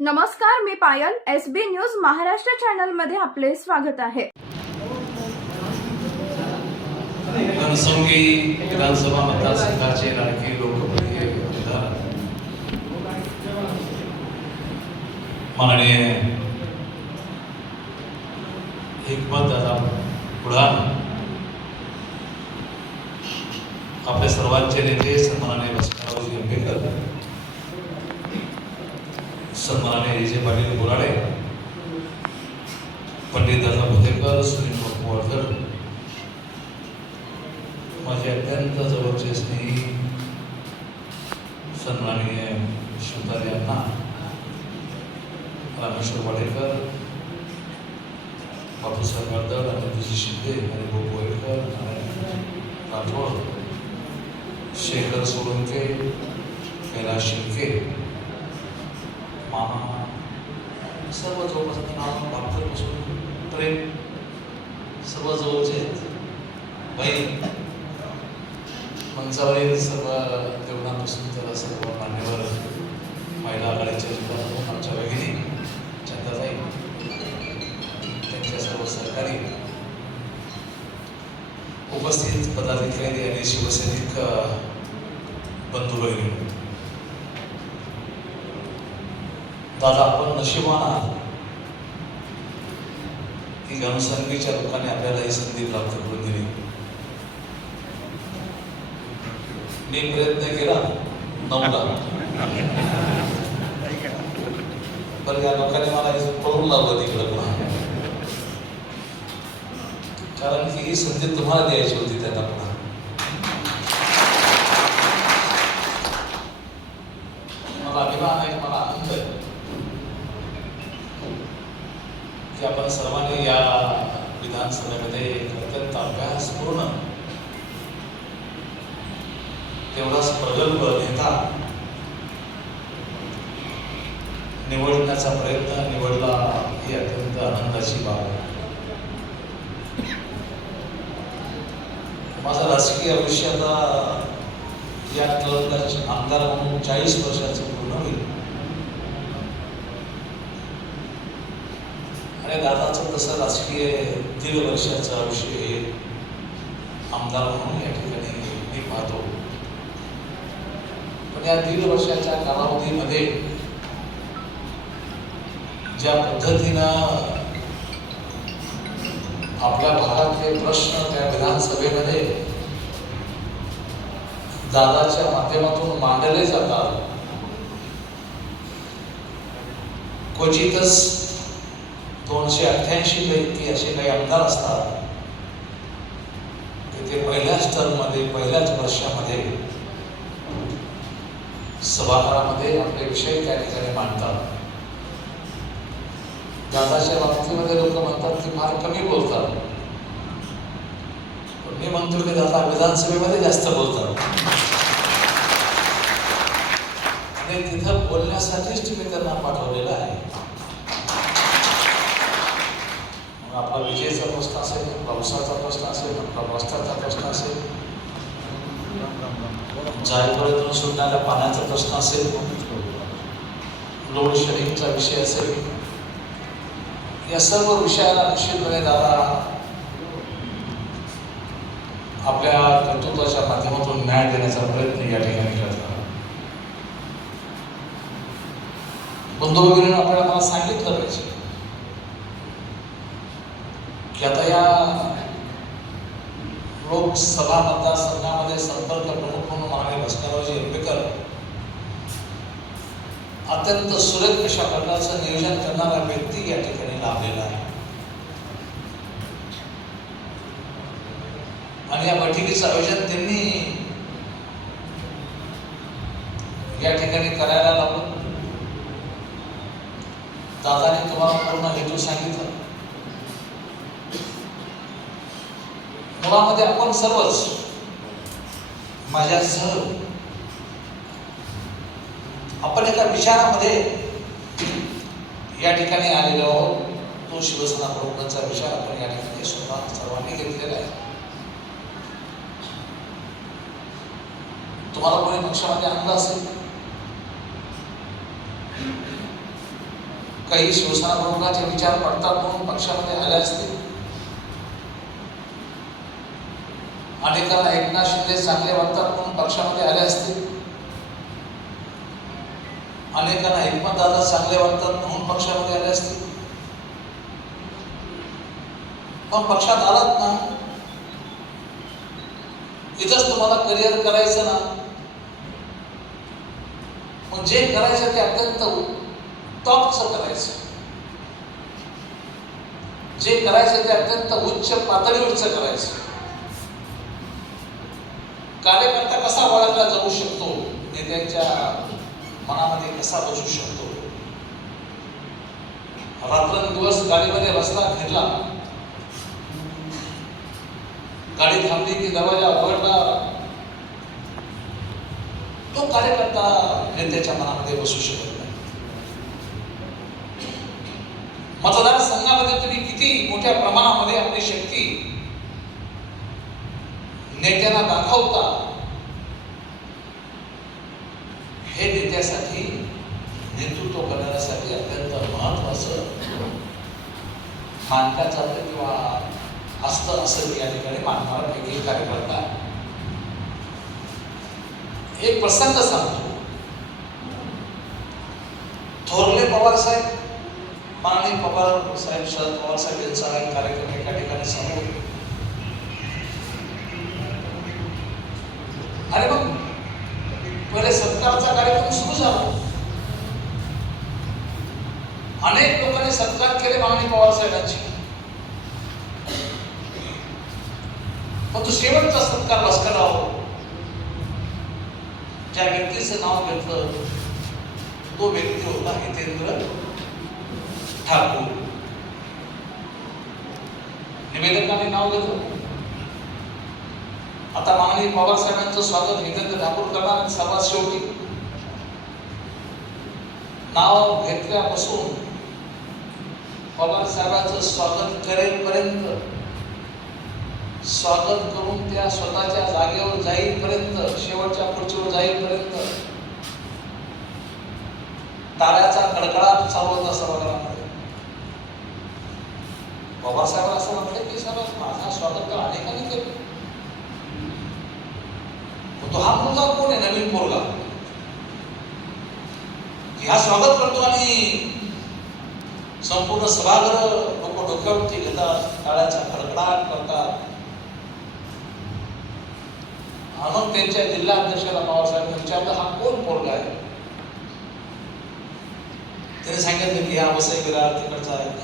नमस्कार, मी पायल. SB news Maharashtra channel मध्ये आपले स्वागत आहे. घनसंगी विधानसभा मतदारसंघाचे लाडके लोकप्रिय आमदार माननीय हिकमतदादा पुढार, आपले सर्वांचे नेते सन्माननीय भास्कररावजी आंबेडकर, सन्माननीय विजय पाटील बोराडे, पंडित दादा भोतेकर, सुनील वडकर, माझे अत्यंत जवळचे स्नेही सन्माननीय शिवतारे अण्णा, रामेश्वर वाडेकर, बापूसाहेब वर्दळ, अनिलजी शिंदे, हरिभाऊ बोईकर, नारायण राठोड, शेखर सोळंके, कैलास शिंदे, मामा, सर्व जवळपास नाव डॉक्टरपासून प्रेम सर्व जवळचे आहेत. बहीण मंचावरील सर्व देवनापासून तर सर्व मान्यवर महिला आघाडीच्या जिल्हा आमच्या भगिनी चंदाताई, त्यांच्या सर्व सहकारी उपस्थित पदाधिकारी आणि शिवसैनिक बंधू भगिनी, दादा आपण नशिबान आहात की घनसंगीच्या लोकांनी आपल्याला ही संधी प्राप्त करून दिली. मी प्रयत्न केला 9ला, पण या लोकांनी मला पळून लावलं तिकडं पुन्हा, कारण की ही संधी तुम्हाला द्यायची होती त्यांना पुन्हा. मला अभिमान आहे, मला आनंद आहे की आपण सर्वांनी या विधानसभेमध्ये अत्यंत अभ्यासपूर्ण, तेवढाच प्रगल्भ नेता निवडण्याचा प्रयत्न निवडला, ही अत्यंत आनंदाची बाब आहे. माझा राजकीय आयुष्य आता या तरुणाच्या आमदार म्हणून 40 वर्षाचं पूर्ण होईल आणि दादाचं तसं राजकीय 1.5 वर्षाचं आयुष्य हे आमदार म्हणून या ठिकाणी मी पाहतो. पण या 1.5 वर्षाच्या कालावधीमध्ये ज्या पद्धतीनं आपल्या भागातले प्रश्न त्या विधानसभेमध्ये दादाच्या माध्यमातून मांडले जातात, क्वचितच 288 पैकी असे काही आमदार असतात की ते पहिल्याच टर्ममध्ये, पहिल्याच वर्षामध्ये सभागृहामध्ये आपले विषय त्या ठिकाणी मांडतात. दादाच्या बाबतीमध्ये लोक म्हणतात की फार कमी बोलतात, पण मी म्हणतो की दादा विधानसभेमध्ये जास्त बोलतात आणि तिथं बोलण्यासाठीच तुम्ही त्यांना पाठवलेलं आहे. मग आपला विजेचा प्रश्न असेल, पावसाचा प्रश्न असेल, आपला रस्त्याचा प्रश्न असेल, जायकवाडीतून सुटणाऱ्या पाण्याचा प्रश्न असेल, लोड शेडिंगचा विषय असेल, या सर्व विषयाला निश्चितपणे दादा आपल्या कर्तृत्वाच्या माध्यमातून न्याय देण्याचा प्रयत्न या ठिकाणी करतात. बंधू वगैरे आपल्याला मला सांगितलं पाहिजे की आता या लोकसभा मतदारसंघामध्ये संपर्क प्रमुख म्हणून माननीय भास्कररावजी आंबेडकर अत्यंत सुरेख अशा प्रकारचं नियोजन करणारा व्यक्ती या ठिकाणी लाभलेला आहे आणि या बैठकीचं आयोजन त्यांनी या ठिकाणी करायला लावलं. दादाने तुम्हाला पूर्ण हेतू सांगितलं. मुळामध्ये आपण सर्वच माझ्यासह आपण एका विचारामध्ये या ठिकाणी आलेलो आहोत. तो शिवसेना प्रमुखांचा विचार आपण या ठिकाणी स्वतः सर्वांनी घेतलेला आहे. तुम्हाला कोणी पक्षामध्ये आणलं असेल काही शिवसेना प्रमुखाचे विचार पडतात म्हणून पक्षामध्ये आले असतील. अनेकांना एकनाथ शिंदे चांगले वाटतात म्हणून पक्षामध्ये आले असतील. अनेकांना हिम्मतदादा चांगले वाटतात म्हणून पक्षामध्ये आले असतील. मग पक्षात आलात ना, इथंच तुम्हाला करिअर करायचं ना, मग जे करायचं ते अत्यंत टॉपचं करायचं. जे करायचं ते अत्यंत उच्च पातळीवरचं करायचं. कार्यकर्ता कसा ओळखला जाऊ शकतो, नेत्यांच्या मनामध्ये कसा बसू शकतो. रात्रंदिवस गाडीमध्ये बसला, फिरला, गाडी थांबली की दरवाजा उघडला, तो कार्यकर्ता नेत्याच्या मनामध्ये बसू शकत नाही. मतदारसंघामध्ये तुम्ही किती मोठ्या प्रमाणामध्ये आपली शक्ती नेत्यांना दाखवता, हे नेत्यासाठी, नेतृत्व करण्यासाठी अत्यंत महत्वाचं मानकाचं किंवा असतं असं या ठिकाणी मानणारा पैकी कार्यकर्ता आहे. एक प्रसंग सांगतो. थोरले पवार साहेब, माननीय पवार साहेब, शरद पवार साहेब यांचा एक कार्यक्रम एका ठिकाणी समोर, आणि मग पहिले सत्कारचा कार्यक्रम सुरू झाला. अनेक लोकांनी सत्कार केले माननीय पवार साहेबांची. पण तो शेवटचा सत्कार भास्करराव, ज्या व्यक्तीचं नाव घेतलं तो व्यक्ती होता हितेंद्र ठाकूर. निवेदकाने नाव घेतलं. आता माननीय पवार साहेबांचं स्वागत हितेंद्र ठाकूर करणार. सर्वात शेवटी नाव घेतल्यापासून पवार साहेबांचं स्वागत करेपर्यंत, स्वागत करून त्या स्वतःच्या जागेवर जाईपर्यंत, शेवटच्या खुर्चीवर जाईपर्यंत टाळ्याचा कडकडाट चालू होता सभागृहामध्ये. पवार साहेब असं म्हटलं की साहेब माझा स्वागत तर अनेकांनी केलं. तो हा मुलगा कोण आहे, नवीन मुलगा, हा स्वागत करतो आणि संपूर्ण सभागृह लोक डोक्यावरती घेतात, टाळ्याचा कडकडाट करतात. मग त्यांच्या जिल्हा अध्यक्षाला पवारसाहेबांनी विचारलं हा कोण पोरगा आहे. त्याने सांगितलं की हा वसई विरार तिकडचा एक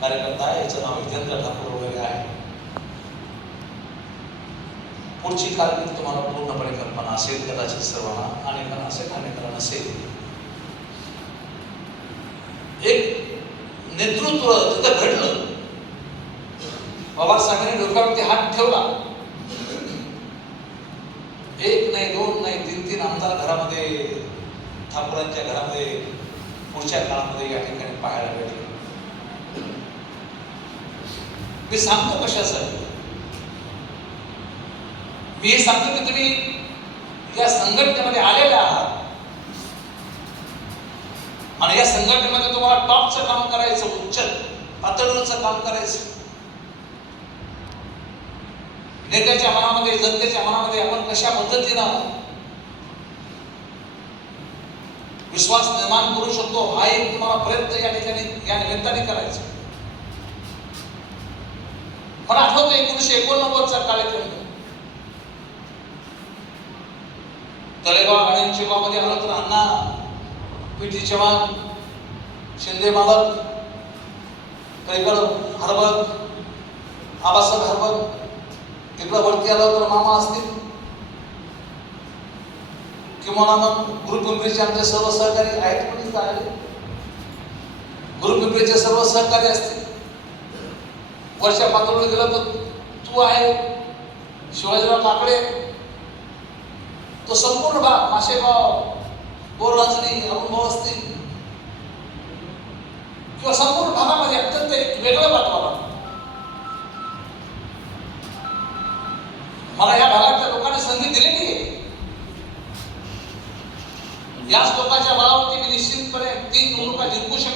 कार्यकर्ता आहे, याचं नाव हितेंद्र ठाकूर वगैरे आहे. पुढची कारकीर्द तुम्हाला पूर्णपणे कल्पना असेल कदाचित सर्वांना, अनेकांना असेल, अनेकांना नसेल. एक नेतृत्व तिथं घडलं. पवार साहेबांनी डोक्यावरती हात ठेवला. एक नाही, दोन नाही, तीन आमदार घरामध्ये, ठाकूरांच्या घरामध्ये पुढच्या काळामध्ये या ठिकाणी पाहायला भेटले. मी सांगतो कशासाठी, मी हे सांगतो की तुम्ही या संघटनेमध्ये आलेले आहात आणि या संघटनेमध्ये तुम्हाला टॉपचं काम करायचं, उच्च पातळीवरचं काम करायचं. नेत्याच्या मनामध्ये, जनतेच्या मनामध्ये आपण कशा पद्धतीनं विश्वास निर्माण करू शकतो हा एक तुम्हाला प्रयत्न या ठिकाणी या निमित्ताने करायचा. मला आठवतं 1989चा कार्यक्रम तळेगाव आणि चिगावमध्ये आलो तर अण्णा पीटी चव्हाण, शिंदे मालक, कैकड हरबत, आबासाहेब हरबत, इकडं वरती आलो तर मामा असतील किंवा मग गुरुपिंपरीचे आमचे सर्व सहकारी आहेत. कोणी काय गुरुपिंपरीचे सर्व सहकारी असतील. वर्षा पातळीवर गेलं तर तू आहे, शिवाजीराव काकडे, तो संपूर्ण भाग, माशेगाव, बोरराजनी, अरुणभाऊ असतील किंवा संपूर्ण भागामध्ये अत्यंत एक वेगळं वातावरण. मला या भागातल्या लोकांनी संधी दिलेली आहे. याच लोकांच्या बळावरती मी निश्चितपणे 3 निवडणुका जिंकू शकतो.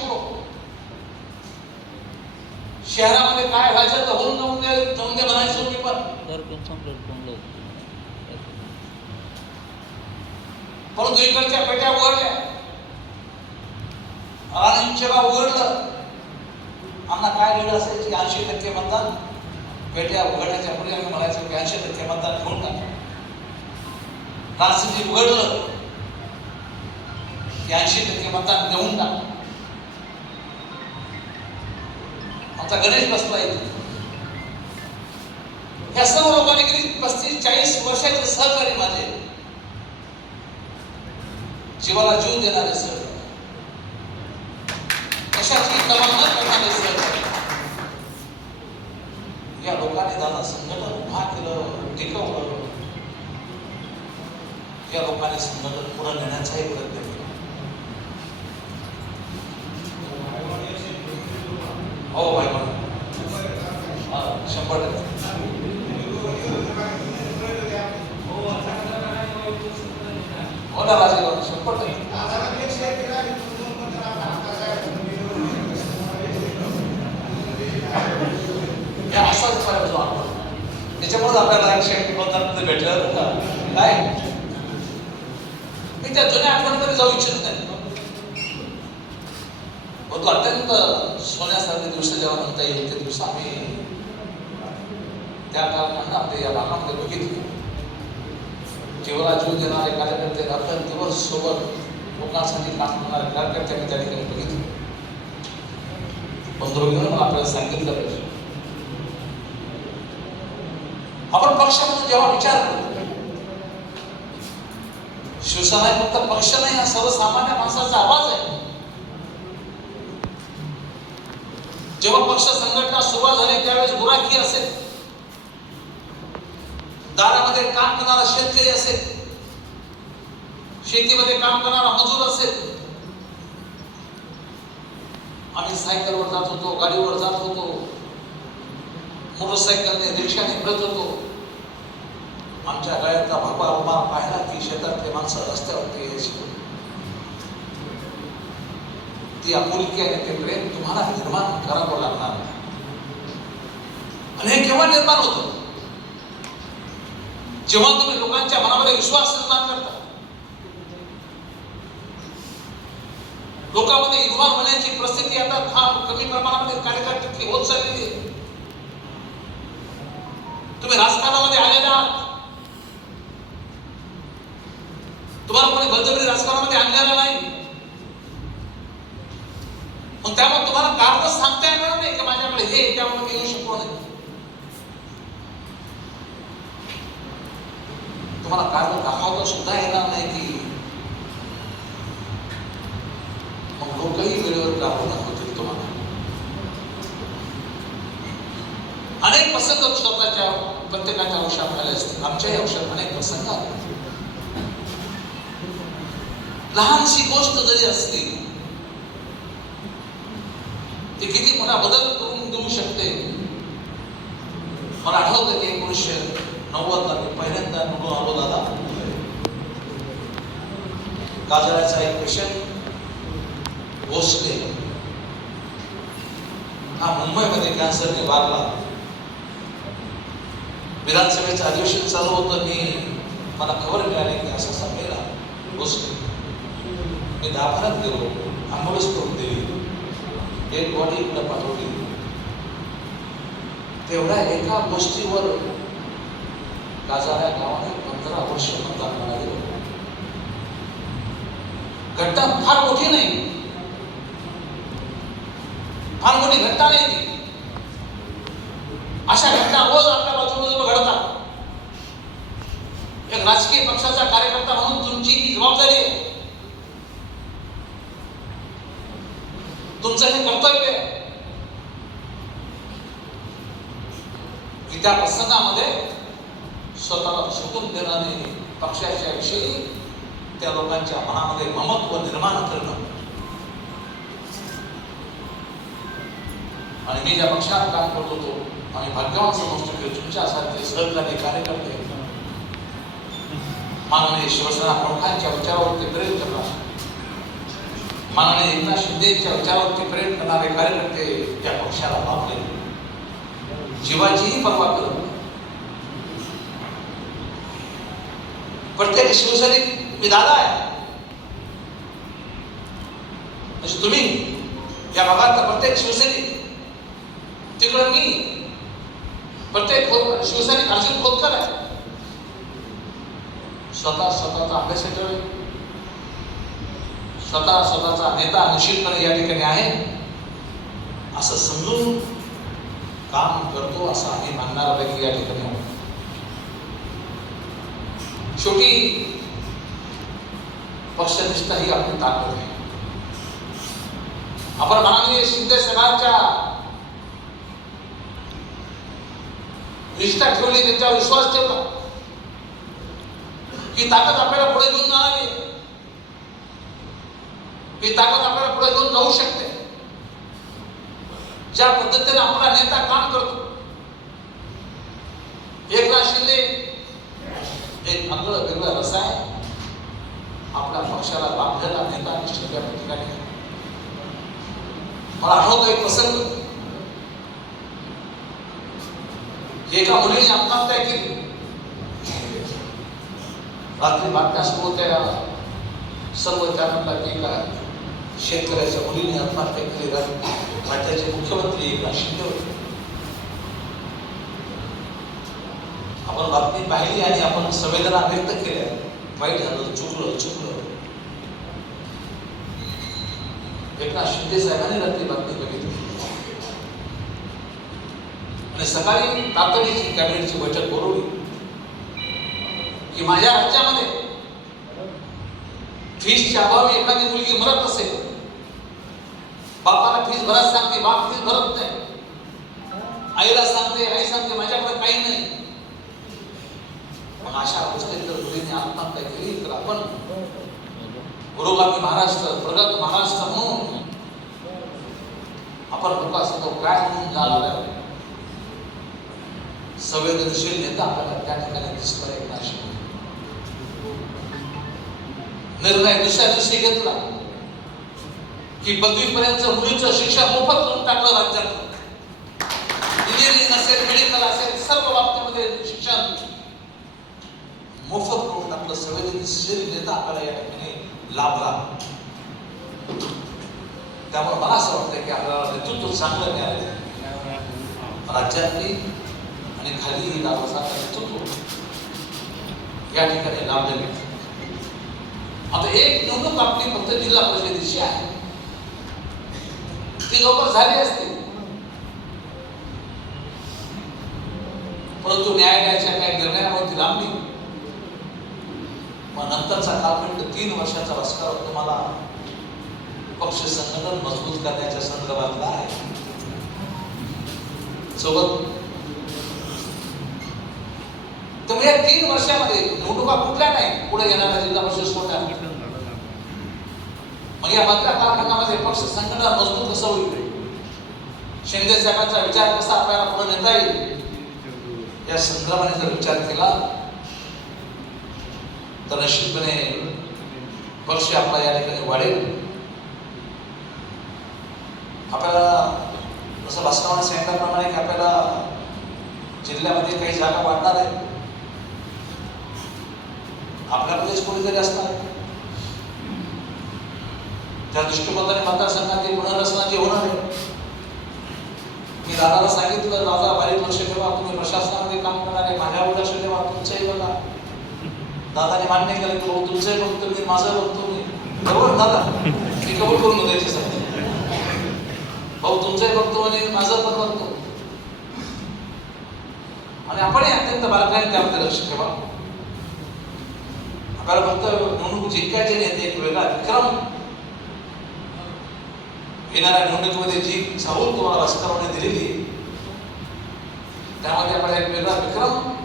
शहरामध्ये काय व्हायचं तर होऊन जाऊन दे म्हणायचो मी पण. परंतु इकडच्या पेट्या उघडल्या, राणींचेवा उघडलं. आम्हाला काय लिहिलं असायची 80% मतदान. पेट्या उघडण्याच्या पूर्वी आम्ही म्हणायचो की 80% मतदान घेऊन टाका. राजसिंगी उघडलं की 80% मतदान देऊन टाका. आमचा गणेश बसला इथे. या सर्व लोकांनी गेली 35-40 वर्षाचे सहकारी माझे, जीवाला जीव देणारे सहकारी, कशाची तमन्ना करणारे सहकारी. या लोकांनी दादा संघटन उभा केलं, टिकवलं. या लोकांनी संघटन पुढे नेण्याचाही प्रयत्न केला. हो भाई म्हणून 100%. हो ना राजेगाव 100%. असाच पर्यंत आपण त्याच्यामुळे आपल्याला 150 भेटलं काय. मी त्या जुन्या आठवणीमध्ये जाऊ इच्छित नाही. तो अत्यंत सोन्यासारखे दिवस जेव्हा म्हणता येईल ते दिवस आम्ही त्या काळात आपल्या या भागामध्ये बघितले. जीवाला जीव देणारे कार्यकर्ते, रात्रंदिवस सोबत लोकांसाठी काम करणारे कार्यकर्ते आम्ही त्या ठिकाणी बघितले. बंधुभगिनींनी मला आपल्याला सांगितलं पाहिजे. आपण पक्ष म्हणून जेव्हा विचार करतो, शिवसेना फक्त पक्ष नाही, हा सर्वसामान्य माणसाचा आवाज आहे. जेव्हा पक्ष संघटना सुरुवात झाली त्यावेळेस गुराखी असेल, दारामध्ये काम करणारा शेतकरी असेल, शेतीमध्ये काम करणारा मजूर असेल, आम्ही सायकलवर जात होतो, गाडीवर जात होतो, मोटरसायकलने, रिक्षाने फिरत होतो. आमच्या गळ्यातला भगवा रुमाल पाहिला की शेतातले माणसं रस्त्यावरती यायची. ती आपुलकी आणि ते प्रेम तुम्हाला निर्माण करावं लागणार. आणि हे केव्हा निर्माण होतं? जेव्हा तुम्ही लोकांच्या मनामध्ये विश्वास निर्माण करता, लोकांमध्ये इन्व्हॉल्व होण्याची परिस्थिती आता फार कमी प्रमाणामध्ये कार्यकर्त्यांची होत चाललेली आहे. तुम्ही राजकारणामध्ये आलेला आहात, तुम्हाला कोणी बळजबरी राजकारणामध्ये आणलेला नाही. मग त्यामुळे तुम्हाला कारण सांगता येणार नाही की माझ्याकडे हे त्यामुळे मी येऊ शकलो नाही. तुम्हाला कारण दाखवता सुद्धा येणार नाही की मग लोकही वेळेवर कारण दाखवतील तुम्हाला. अनेक प्रसंग स्वतःच्या प्रत्येकाच्या आयुष्यात आले असतील. आमच्याही आयुष्यात अनेक प्रसंग आले. लहानशी गोष्ट जरी असली ती किती मोठा बदल करून देऊ शकते. मला आठवतं की 1990ला मी पहिल्यांदा निवडून आलो दादा. गाजराचा एक पेशंट भोसले हा मुंबईमध्ये कॅन्सरने वारला. विधानसभेचं अधिवेशन चालू होतं. मला खबर मिळाली की असा संपेला भोसले. मी दवाखान्यात गेलो, ॲम्ब्युलन्स करून दिली, एक बॉडी इकडे पाठवली. तेवढ्या एका गोष्टीवर गाजाऱ्या गावाने 15 वर्ष मतदान मिळाले. घटना फार मोठी नाही, फार मोठी घटना नाही ती. अशा घटना रोज आपल्या बाजूला घडतात. एक राजकीय पक्षाचा कार्यकर्ता म्हणून तुमची ही जबाबदारी आहे, तुमचं हे कर्तव्य आहे की त्या प्रसंगामध्ये स्वतःला झुकून देणारे पक्षाच्या विषयी त्या लोकांच्या मनामध्ये ममत्व निर्माण करणं. आणि मी ज्या पक्षात काम करत होतो, आम्ही भाग्यवान समजतो की तुमच्यासारखे सहकारी कार्यकर्ते माननीय शिवसेना प्रमुखांच्या विचारावरती प्रेम करणार, माननीय एकनाथ शिंदेच्या विचारावरती प्रेम करणारे कार्यकर्ते त्या पक्षाला लाभले. जीवाचीही पर्वा करत नाही. प्रत्येक शिवसैनिक मी दादा आहे, म्हणजे तुम्ही या भागातला प्रत्येक शिवसैनिक, तिकडे मी प्रत्येक शिवसैनिक अर्जुन खोतकर आहे. स्वतःचा अभ्यासेटर, स्वतःचा नेता निश्चितपणे या ठिकाणी आहे असं समजून काम करतो, असं आम्ही मानणाऱ्यापैकी या ठिकाणी आहोत. शेवटी पक्षनिष्ठा ही आपली ताकद आहे. आपण माननीय शिंदे साहेबांच्या निष्ठा ठेवली, त्यांच्यावर विश्वास ठेवला, ही ताकद आपल्याला पुढे घेऊन जाणारी, ही ताकद आपल्याला पुढे घेऊन जाऊ शकते. ज्या पद्धतीने आपला नेता काम करतो, एकनाथ शिंदे एक आगळं वेगळं रस आहे. आपल्या पक्षाला बांधलेला नेता निश्चित या ठिकाणी. मला आठवतो एक प्रसंग, एका मुलीने आत्महत्या केली. रात्री बातम्या सुरू होत्या, सर्व चॅनलला की एका शेतकऱ्याच्या मुलीने आत्महत्या केली. राज्याचे मुख्यमंत्री एकनाथ शिंदे होते. आपण बातमी पाहिली आणि आपण संवेदना व्यक्त केल्या. वाईट झालं, चुकलं. एकनाथ शिंदे साहेबांनी रात्री बातमी बघितली आणि सकाळी तातडीची कॅबिनेटची बैठक बोलवली की माझ्या राज्यामध्ये फीसच्या अभावी एखादी मुलगी मरत असेल, बापाला फीस भरत सांगते, बाप फीस भरत नाही, आईला सांगते, आई सांगते माझ्याकडे काही नाही. मग अशा अवस्थेत जर मुलीने आत्महत्या केली तर आपण पुरोगामी महाराष्ट्र, प्रगत महाराष्ट्र म्हणून आपण लोकांसमोर काय म्हणून जाणार आहे? संवेदनशील नेता आपल्याला त्या ठिकाणी दिसतोय. एकनाथ शिंदे निर्णय दुसऱ्या दिवशी घेतला की 12वी पर्यंत मुलीचं शिक्षण मोफत करून टाकलं राज्यात. इंजिनिअरिंग असेल, मेडिकल असेल, सर्व बाबतीमध्ये शिक्षण मोफत करून टाकलं. संवेदनशील नेता आपल्याला या ठिकाणी लाभला. त्यामुळे मला असं वाटतं की आपल्याला नेतृत्व चांगलं मिळालं. राज्यातली आणि खाली राजसाचं नेतृत्व या ठिकाणी लाभलेले. आता एक निवडणूक आपली फक्त जिल्हा परिषदेची आहे, ती जवळपास झाली असते, परंतु न्यायालयाच्या काही निर्णयामुळे ती लांबली. मग नंतरचा कालखंड 3 वर्षाचा रस्ता तुम्हाला पक्ष संघटन मजबूत करण्याच्या संदर्भातला आहे. सोबत तुम्ही या 3 वर्षामध्ये निवडणुका कुठल्या नाही पुढे येणाऱ्या जिल्हा परिषद कोणत्या. मग या मधल्या कालखंडामध्ये पक्ष संघटन मजबूत कसं होईल, शिंदे साहेबांचा विचार कसा आपल्याला पुढे नेता येईल, या संदर्भाने जर विचार केला तर निश्चितपणे पक्ष आपला या ठिकाणी वाढेल. आपल्याला जसं भास्करांनी सांगितल्याप्रमाणे की आपल्याला जिल्ह्यामध्ये काही जागा वाढणार आहे, आपल्यामध्येच कोणीतरी असणार. त्या दृष्टिकोनाने मतदारसंघाची पुनर्रचना जी होणार आहे, मी दादाला सांगितलं, दादा बारीक लक्ष ठेवा, तुम्ही प्रशासनामध्ये काम करणार आहे, माझ्यावर लक्ष ठेवा, तुमचंही बघा. दादाने मान्य केलं की भाऊ तुमचंही बघतो मी, माझं बघतो मी. बरोबर दादा, मी कबूल करून द्यायची संधी. भाऊ तुमचंही बघतो आणि माझं पण बघतो, आणि आपणही अत्यंत बारकाईने त्यामध्ये लक्ष ठेवा. आपल्याला फक्त निवडणूक जिंकायचे नाही, एक वेगळा विक्रम येणाऱ्या निवडणुकीमध्ये जी चाहूल तुम्हाला भास्करांनी दिलेली, त्यामध्ये आपल्याला एक वेगळा विक्रम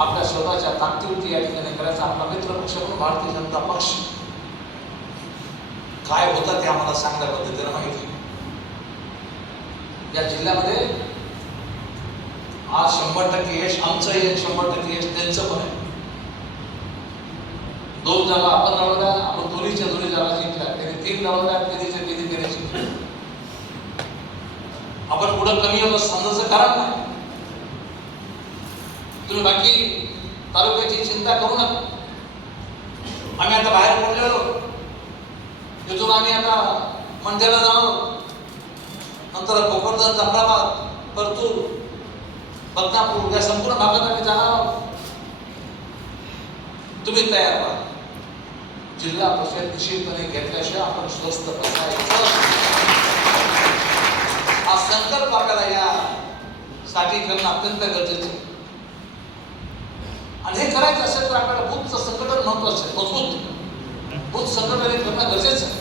आपल्या स्वतःच्या ताकदीवरती या ठिकाणी करायचा. आपला मित्र पक्ष म्हणून भारतीय जनता पक्ष काय होता ते आम्हाला चांगल्या पद्धतीने माहिती. या जिल्ह्यामध्ये आज 100% यश आमचं यश, 100% यश त्यांचं पण आहे. 2 जागा आपण लढवल्या, आपण दोन्हीच्या दोन्ही जागा जिंकल्या. त्यांनी 3 लढवल्या, त्यांनी जिंकल्या. आपण पुढे कमी होतं समजायचं कारण नाही. तुम्ही बाकी तालुक्याची चिंता करू नका. आम्ही आता बाहेर पडलेलो, तिथून आम्ही आता मंडळाला जाणार, नंतर भोकरदन, जाफराबाद, परतूर, बदनापूर या संपूर्ण भागात आम्ही जाणार आहोत. तुम्ही तयार व्हा. जिल्हा परिषद निश्चितपणे घेतल्याशिवाय आपण स्वस्त बसायचं. हा संकल्प आपल्याला या साठी करणं अत्यंत गरजेचं आहे. आणि हे करायचं असेल तर आपल्याला बूथचं संघटन महत्वाचं आहे. मजबूत बूथ संघटन करणं गरजेचं आहे.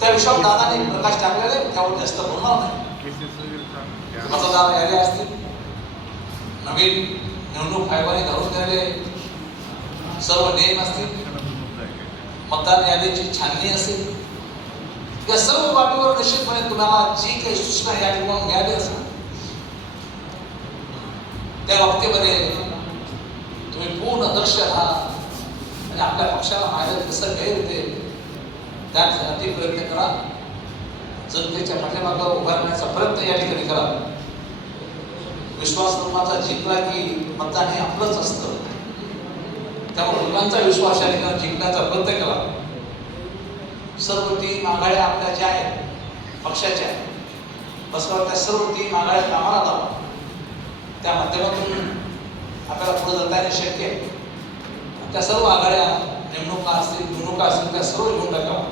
त्या विषयावर दादाने प्रकाश टाकलेला आहे, त्यावर जास्त बोलणार नाही. मतदार याद्या असतील, नवीन निवडणूक आयोगाने घालून दिलेले सर्व नियम असतील, मतदार यादीची छाननी असेल, या सर्व बाबीवर निश्चितपणे तुम्हाला जी काही सूचना या ठिकाणी मिळाली असेल त्या बाबतीमध्ये तुम्ही पूर्ण दक्ष राहा आणि आपल्या पक्षाला मार्ग कसं मिळेल ते त्यासाठी प्रयत्न करा. जनतेच्या पाठीमागे उभा राहण्याचा प्रयत्न या ठिकाणी करा. विश्वास लोकांचा जिंकला की मतदान हे आपलंच असतं. त्यामुळे लोकांचा विश्वास या ठिकाणी जिंकण्याचा प्रयत्न करा. सर्व टीम आघाड्या आपल्या ज्या आहेत पक्षाच्या, बसवर त्या सर्व टीम आघाड्या कामाला लावा. त्या माध्यमातून आपल्याला पुढे जाता येणे शक्य आहे. त्या सर्व आघाड्या, नेमणुका असतील त्या सर्व घेऊन टाका.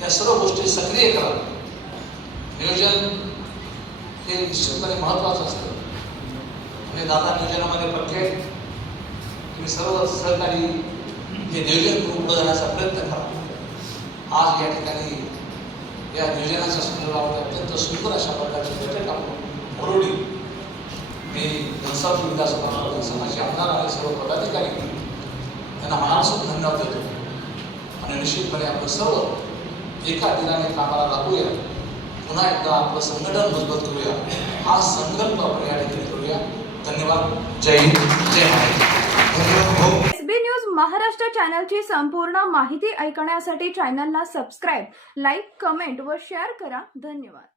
त्या सर्व गोष्टी सक्रिय करा. नियोजन हे निश्चितपणे महत्वाचं असतं आणि दादा नियोजनामध्ये प्रत्येक तुम्ही सर्व सहकारी हे नियोजन करून पुढे जाण्याचा प्रयत्न करा. आज या ठिकाणी या नियोजनाच्या संदर्भामध्ये अत्यंत सुंदर अशा प्रकारची बैठक आपण बोलवली. मी जनसाधारण विकास समाजाचे आमदार आणि सर्व पदाधिकारी त्यांना मनापासून धन्यवाद देतो. आणि निश्चितपणे आपण सर्व एका दिनाने कामाला लागूया. पुन्हा एकदा आपलं संघटन मजबूत करूया. हा संकल्प आपण या ठिकाणी करूया. धन्यवाद. जय हिंद, जय महाराष्ट्र. एसबी न्यूज महाराष्ट्र चॅनलची संपूर्ण माहिती ऐकण्यासाठी चॅनलला सबस्क्राईब, लाईक, कमेंट व शेअर करा. धन्यवाद.